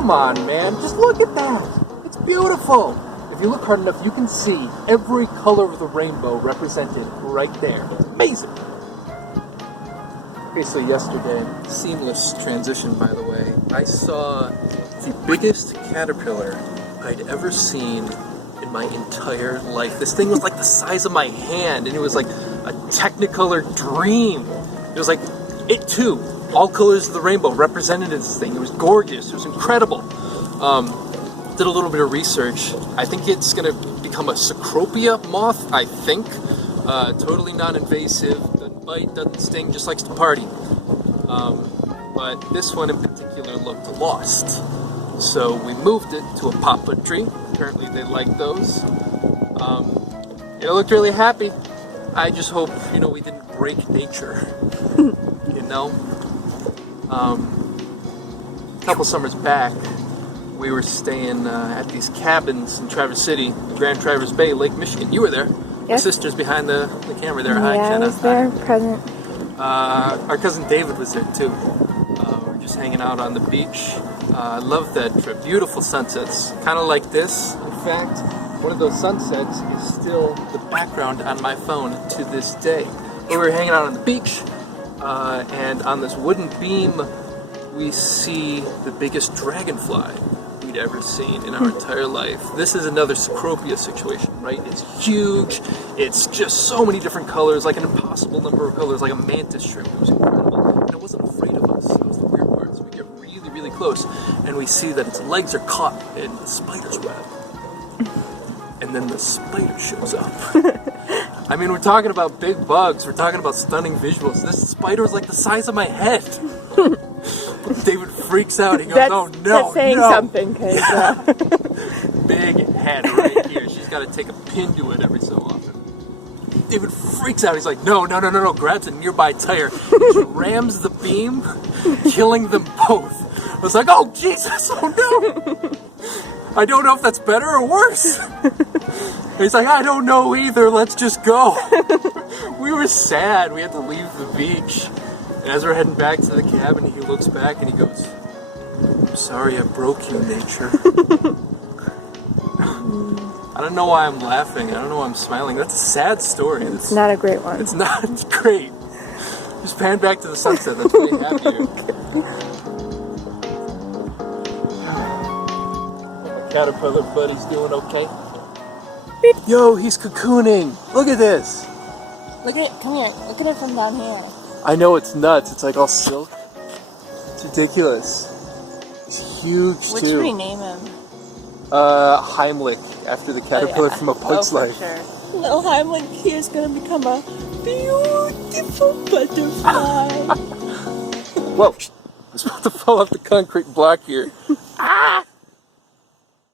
Come on, man. Just look at that. It's beautiful. If you look hard enough, you can see every color of the rainbow represented right there. Amazing. Okay, so yesterday, seamless transition, by the way, I saw the biggest caterpillar I'd ever seen in my entire life. This thing was like the size of my hand, and it was like a Technicolor dream. It was like, it too, all colors of the rainbow represented this thing. It was gorgeous. It was incredible. Did a little bit of research. I think it's going to become a Cecropia moth, I think. Totally non-invasive, doesn't bite, doesn't sting, just likes to party. But this one in particular looked lost. So we moved it to a poplar tree. Apparently they like those. It looked really happy. I just hope, we didn't break nature. A couple summers back, we were staying at these cabins in Traverse City, Grand Traverse Bay, Lake Michigan. You were there. Yes. My sister's behind the camera there. Hi, Jenna. I was there, present. Our cousin David was there too. We were just hanging out on the beach. I love that trip. Beautiful sunsets. Kind of like this. In fact, one of those sunsets is still the background on my phone to this day. We were hanging out on the beach, and on this wooden beam, we see the biggest dragonfly we'd ever seen in our entire life. This is another Cecropia situation, right? It's huge. It's just so many different colors, like an impossible number of colors, like a mantis shrimp. It was incredible. And it wasn't afraid of us. That was the weird part. So we get really, really close, and we see that its legs are caught in the spider's web. And then the spider shows up. I mean, we're talking about big bugs. We're talking about stunning visuals. This spider was like the size of my head. David freaks out. He goes, "Oh no, that's saying something, cause big head right here. She's got to take a pin to it every so often." David freaks out. He's like, "No!" Grabs a nearby tire, he rams the beam, killing them both. I was like, "Oh Jesus! Oh no!" I don't know if that's better or worse. He's like, "I don't know either. Let's just go." We were sad. We had to leave the beach. And as we're heading back to the cabin, he looks back and he goes, "I'm sorry I broke you, nature." I don't know why I'm laughing. I don't know why I'm smiling. That's a sad story. It's not a great one. It's not. It's great. Just pan back to the sunset. That's really happy. My caterpillar buddy's doing okay. Yo, he's cocooning. Look at this. Come here. Look at it from down here. I know, it's nuts. It's like all silk. It's ridiculous. He's huge too. What should we name him? Heimlich, after the caterpillar from A Bug's Life. Sure. Little Heimlich here is going to become a beautiful butterfly. Whoa! I was about to fall off the concrete block here. Ah!